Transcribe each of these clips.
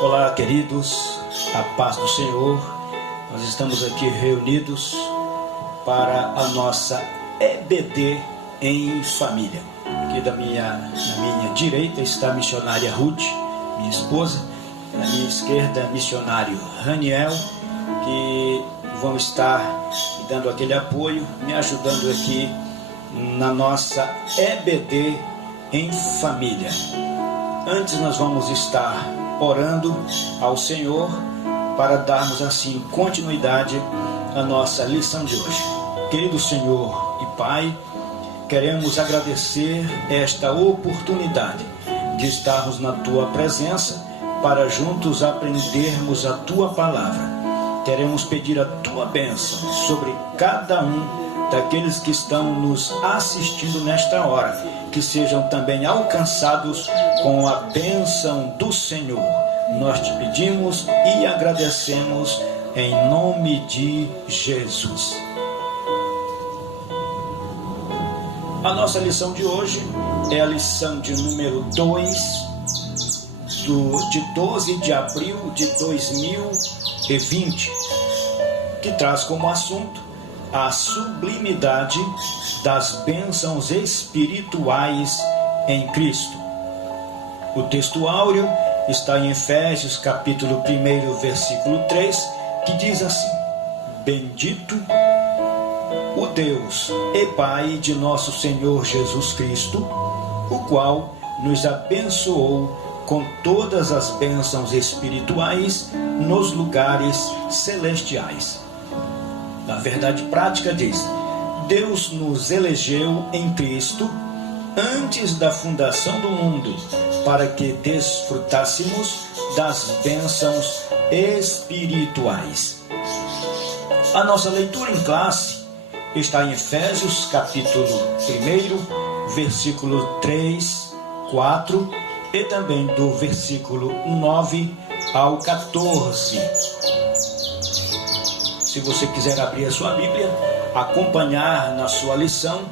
Olá, queridos, a paz do Senhor. Nós estamos aqui reunidos para a nossa EBD em família. Aqui na minha direita está a missionária Ruth, minha esposa. Na minha esquerda, missionário Raniel, que vão estar me dando aquele apoio, me ajudando aqui na nossa EBD em família. Antes nós vamos estar orando ao Senhor para darmos assim continuidade à nossa lição de hoje. Querido Senhor e Pai, queremos agradecer esta oportunidade de estarmos na Tua presença para juntos aprendermos a Tua palavra. Queremos pedir a Tua bênção sobre cada um daqueles que estão nos assistindo nesta hora, que sejam também alcançados com a bênção do Senhor. Nós te pedimos e agradecemos em nome de Jesus. A nossa lição de hoje é a lição de número 2, de 12 de abril de 2020, que traz como assunto a sublimidade das bênçãos espirituais em Cristo. O texto áureo está em Efésios capítulo 1, versículo 3, que diz assim: Bendito o Deus e Pai de nosso Senhor Jesus Cristo, o qual nos abençoou com todas as bênçãos espirituais nos lugares celestiais. Na verdade prática diz: Deus nos elegeu em Cristo antes da fundação do mundo, para que desfrutássemos das bênçãos espirituais. A nossa leitura em classe está em Efésios capítulo 1, versículo 3, 4 e também do versículo 9 ao 14. Se você quiser abrir a sua Bíblia, acompanhar na sua lição,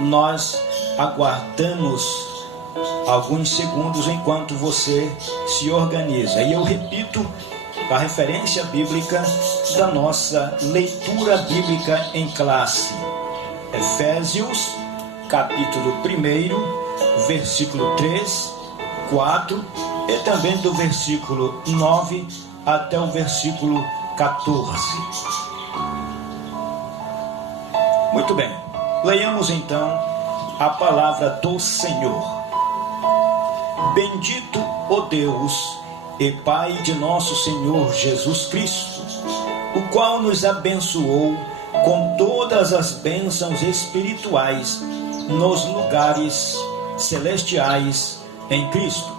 nós aguardamos alguns segundos enquanto você se organiza. E eu repito a referência bíblica da nossa leitura bíblica em classe. Efésios, capítulo 1, versículo 3, 4 e também do versículo 9 até o versículo 14. Muito bem, leiamos então a palavra do Senhor. Bendito o Deus e Pai de nosso Senhor Jesus Cristo, o qual nos abençoou com todas as bênçãos espirituais nos lugares celestiais em Cristo,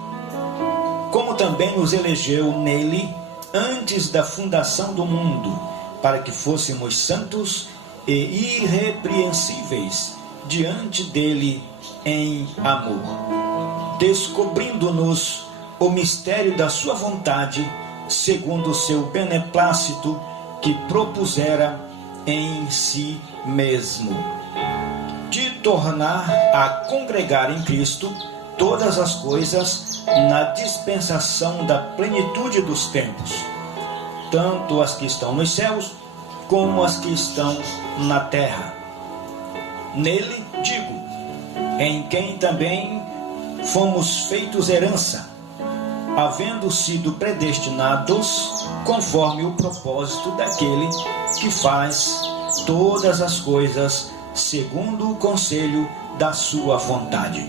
como também nos elegeu nele antes da fundação do mundo, para que fôssemos santos e irrepreensíveis diante dele em amor, descobrindo-nos o mistério da sua vontade, segundo o seu beneplácito que propusera em si mesmo, de tornar a congregar em Cristo todas as coisas na dispensação da plenitude dos tempos, tanto as que estão nos céus como as que estão na terra. Nele, digo, em quem também fomos feitos herança, havendo sido predestinados conforme o propósito daquele que faz todas as coisas segundo o conselho da sua vontade,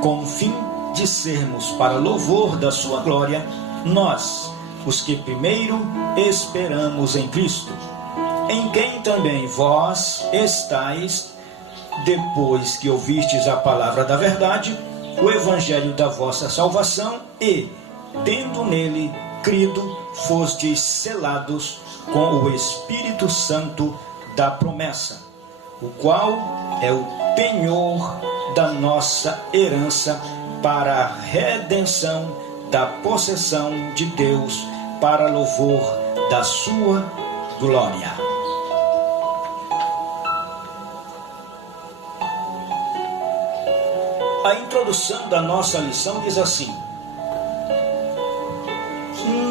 com o fim de sermos para louvor da sua glória, nós, os que primeiro esperamos em Cristo, em quem também vós estáis, depois que ouvistes a palavra da verdade, o evangelho da vossa salvação, e, tendo nele crido, fostes selados com o Espírito Santo da promessa, o qual é o penhor da nossa herança para a redenção da possessão de Deus, para louvor da sua glória. A introdução da nossa lição diz assim: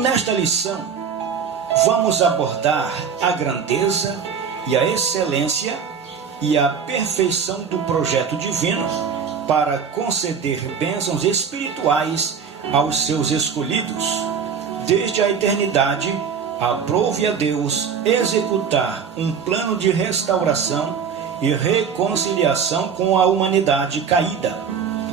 Nesta lição, vamos abordar a grandeza e a excelência e a perfeição do projeto divino para conceder bênçãos espirituais aos seus escolhidos. Desde a eternidade, aprove a Deus executar um plano de restauração e reconciliação com a humanidade caída.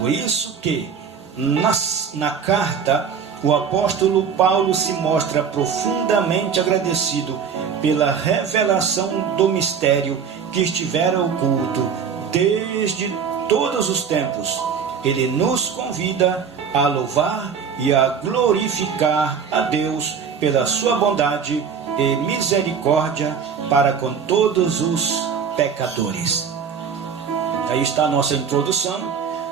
Por isso que, na carta, o apóstolo Paulo se mostra profundamente agradecido pela revelação do mistério que estivera oculto desde todos os tempos. Ele nos convida a louvar e a glorificar a Deus pela sua bondade e misericórdia para com todos os pecadores. Aí está a nossa introdução,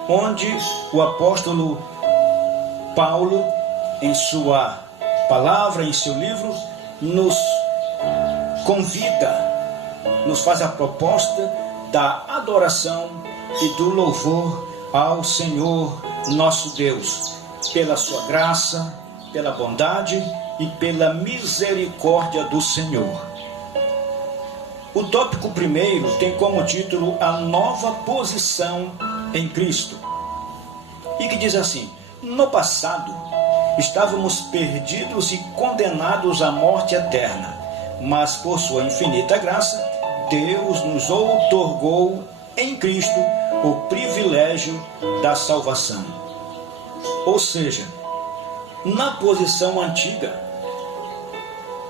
onde o apóstolo Paulo, em sua palavra, em seu livro, nos convida, nos faz a proposta da adoração e do louvor ao Senhor nosso Deus, pela sua graça, pela bondade e pela misericórdia do Senhor. O tópico primeiro tem como título a nova posição em Cristo, e que diz assim: no passado estávamos perdidos e condenados à morte eterna, mas por sua infinita graça, Deus nos outorgou em Cristo o privilégio da salvação. Ou seja, na posição antiga,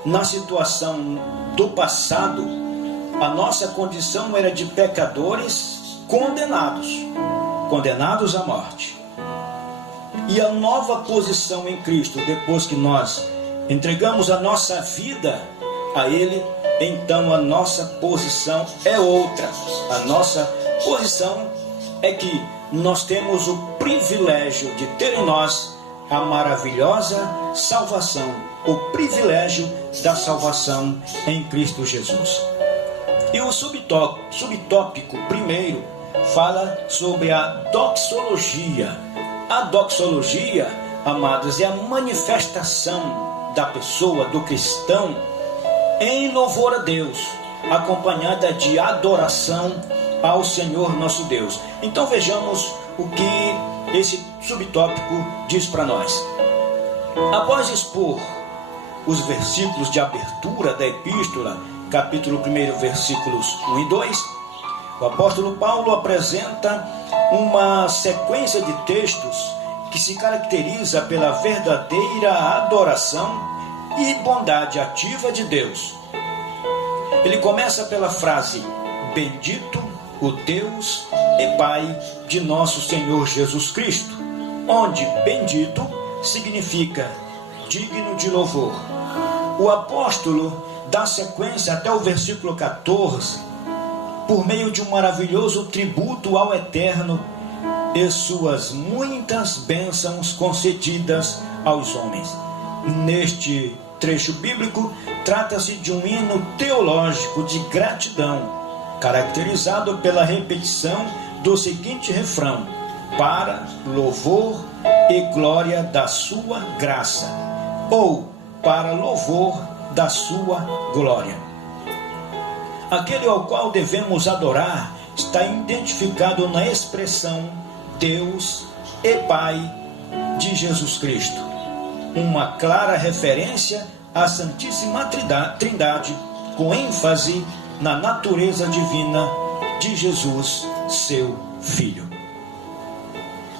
na situação do passado, a nossa condição era de pecadores condenados à morte. E a nova posição em Cristo, depois que nós entregamos a nossa vida a Ele, então a nossa posição é outra. A nossa posição é que nós temos o privilégio de ter em nós a maravilhosa salvação, o privilégio da salvação em Cristo Jesus. E o subtópico primeiro fala sobre a doxologia. A doxologia, amados, é a manifestação da pessoa, do cristão, em louvor a Deus, acompanhada de adoração ao Senhor nosso Deus. Então vejamos o que esse subtópico diz para nós. Após expor os versículos de abertura da epístola, capítulo 1, versículos 1 e 2, o apóstolo Paulo apresenta uma sequência de textos que se caracteriza pela verdadeira adoração e bondade ativa de Deus. Ele começa pela frase: bendito o Deus e Pai de nosso Senhor Jesus Cristo, onde bendito significa digno de louvor. O apóstolo dá sequência até o versículo 14, por meio de um maravilhoso tributo ao Eterno e suas muitas bênçãos concedidas aos homens. Neste trecho bíblico, trata-se de um hino teológico de gratidão, caracterizado pela repetição do seguinte refrão: para louvor e glória da sua graça, ou para louvor da sua glória. Aquele ao qual devemos adorar está identificado na expressão Deus e Pai de Jesus Cristo, uma clara referência à Santíssima Trindade, com ênfase na natureza divina de Jesus, seu Filho.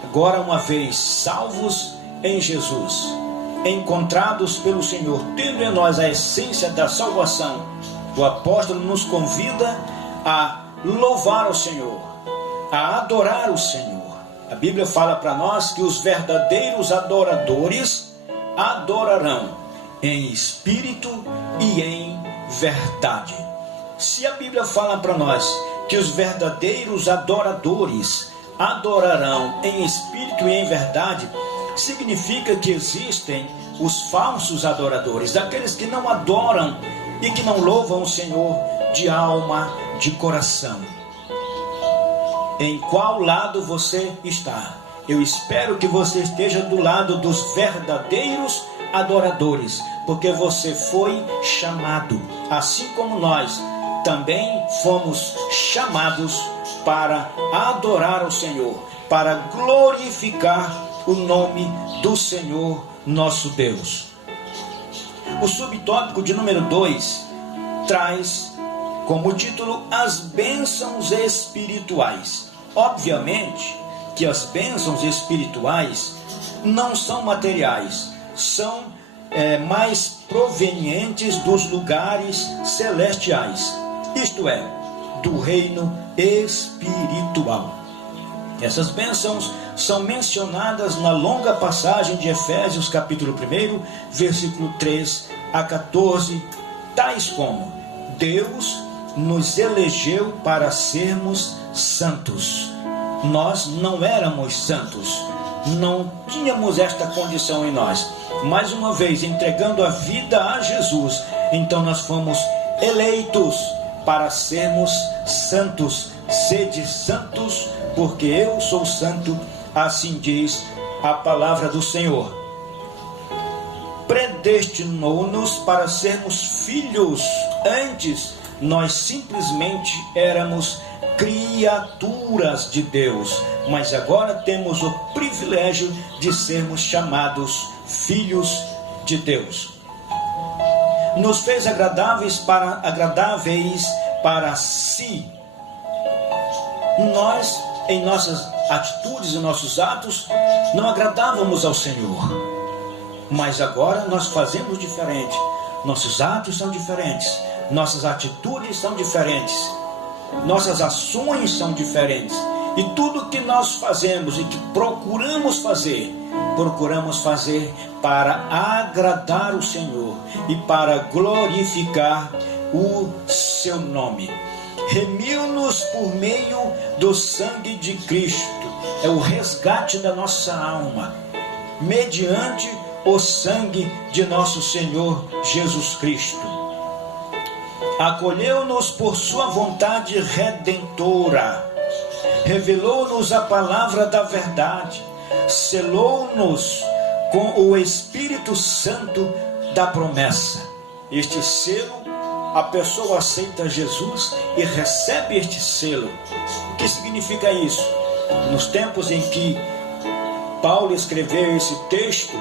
Agora, uma vez salvos em Jesus, encontrados pelo Senhor, tendo em nós a essência da salvação, o apóstolo nos convida a louvar o Senhor, a adorar o Senhor. A Bíblia fala para nós que os verdadeiros adoradores adorarão em espírito e em verdade. Se a Bíblia fala para nós que os verdadeiros adoradores adorarão em espírito e em verdade, significa que existem os falsos adoradores, daqueles que não adoram e que não louvam o Senhor de alma, de coração. Em qual lado você está? Eu espero que você esteja do lado dos verdadeiros adoradores, porque você foi chamado, assim como nós também fomos chamados para adorar ao Senhor, para glorificar o nome do Senhor nosso Deus. O subtópico de número 2 traz como título as bênçãos espirituais. Obviamente que as bênçãos espirituais não são materiais, são mais provenientes dos lugares celestiais, isto é, do reino espiritual. Essas bênçãos são mencionadas na longa passagem de Efésios capítulo 1, versículo 3 a 14, tais como: Deus nos elegeu para sermos santos. Nós não éramos santos, não tínhamos esta condição em nós. Mais uma vez, entregando a vida a Jesus, então nós fomos eleitos para sermos santos. Sede santos, porque eu sou santo, assim diz a palavra do Senhor. Predestinou-nos para sermos filhos. Antes, nós simplesmente éramos criaturas de Deus, mas agora temos o privilégio de sermos chamados filhos de Deus. Nos fez agradáveis para si. Nós, em nossas atitudes e nossos atos, não agradávamos ao Senhor, mas agora nós fazemos diferente. Nossos atos são diferentes, nossas atitudes são diferentes, nossas ações são diferentes, e tudo que nós fazemos e que procuramos fazer para agradar o Senhor e para glorificar o seu nome. Remiu-nos por meio do sangue de Cristo, é o resgate da nossa alma, mediante o sangue de nosso Senhor Jesus Cristo. Acolheu-nos por sua vontade redentora, revelou-nos a palavra da verdade, selou-nos com o Espírito Santo da promessa. Este selo, a pessoa aceita Jesus e recebe este selo. O que significa isso? Nos tempos em que Paulo escreveu esse texto,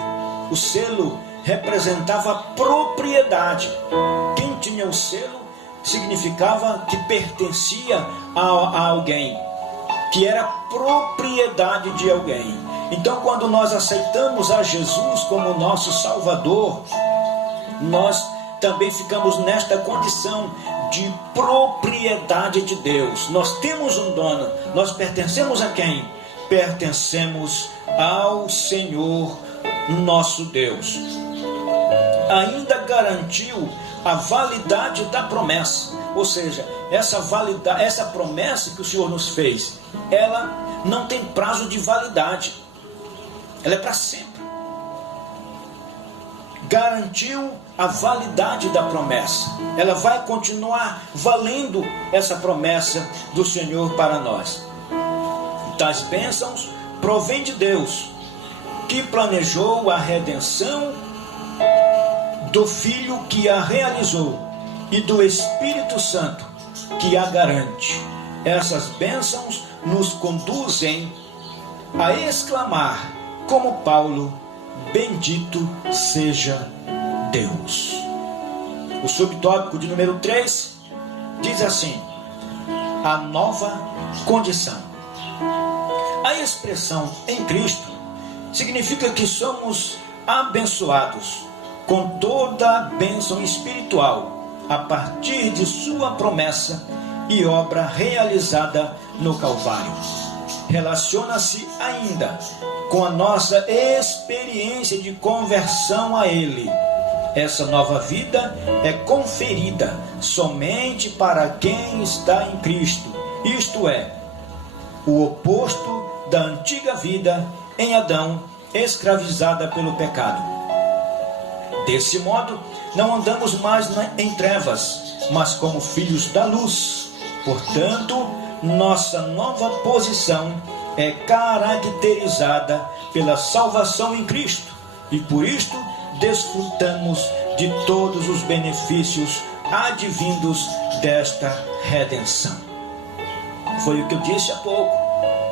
o selo representava propriedade. Quem tinha o selo significava que pertencia a alguém, que era propriedade de alguém. Então, quando nós aceitamos a Jesus como nosso Salvador, nós também ficamos nesta condição de propriedade de Deus. Nós temos um dono. Nós pertencemos a quem? Pertencemos ao Senhor nosso Deus. Ainda garantiu a validade da promessa, ou seja, essa promessa que o Senhor nos fez, ela não tem prazo de validade, ela é para sempre. Garantiu a validade da promessa, ela vai continuar valendo, essa promessa do Senhor para nós. Tais bênçãos provém de Deus, que planejou a redenção do Filho que a realizou e do Espírito Santo que a garante. Essas bênçãos nos conduzem a exclamar, como Paulo: bendito seja Deus. O subtópico de número 3 diz assim: a nova condição. A expressão em Cristo significa que somos abençoados com toda a bênção espiritual a partir de sua promessa e obra realizada no Calvário. Relaciona-se ainda com a nossa experiência de conversão a Ele. Essa nova vida é conferida somente para quem está em Cristo, isto é, o oposto da antiga vida em Adão, escravizada pelo pecado. Desse modo, não andamos mais em trevas, mas como filhos da luz. Portanto, nossa nova posição é caracterizada pela salvação em Cristo e por isto desfrutamos de todos os benefícios advindos desta redenção. Foi o que eu disse há pouco.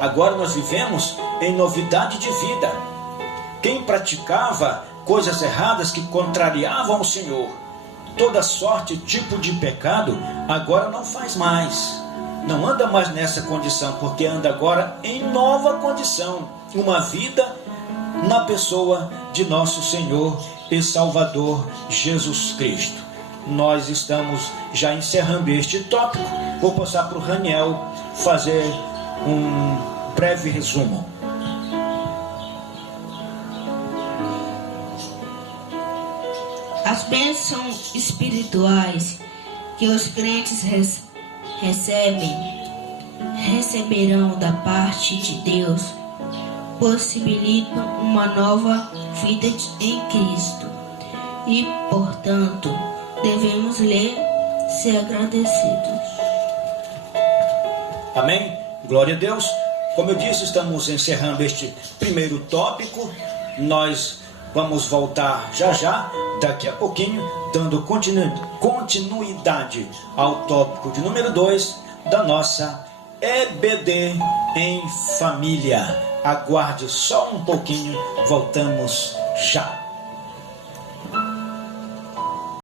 Agora nós vivemos em novidade de vida. Quem praticava coisas erradas que contrariavam o Senhor, toda sorte, tipo de pecado, agora não faz mais. Não anda mais nessa condição, porque anda agora em nova condição. Uma vida na pessoa de nosso Senhor e Salvador Jesus Cristo. Nós estamos já encerrando este tópico. Vou passar para o Raniel fazer um breve resumo. As bênçãos espirituais que os crentes receberão da parte de Deus possibilitam uma nova vida em Cristo e, portanto, devemos lhe ser agradecidos. Amém? Glória a Deus. Como eu disse, estamos encerrando este primeiro tópico. Nós vamos voltar já, daqui a pouquinho, dando continuidade ao tópico de número 2 da nossa EBD em Família. Aguarde só um pouquinho, voltamos já.